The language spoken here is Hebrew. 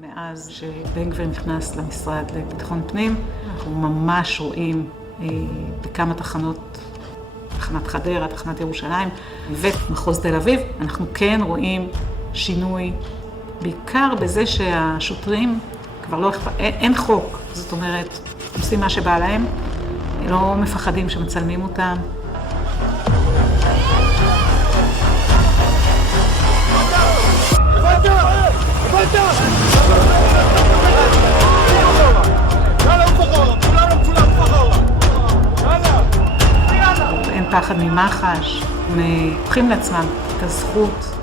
מאז שבן גביר נכנס למשרד לביטחון פנים, אנחנו ממש רואים בכמה תחנות, תחנת חדרה, תחנת ירושלים ומחוז תל אביב, אנחנו כן רואים שינוי, בעיקר בזה שהשוטרים כבר לא אכפת, אין חוק, זאת אומרת, עושים מה שבא להם, לא מפחדים שמצלמים אותם. אין פחד ממח"ש, הם לוקחים לעצמם את הזכות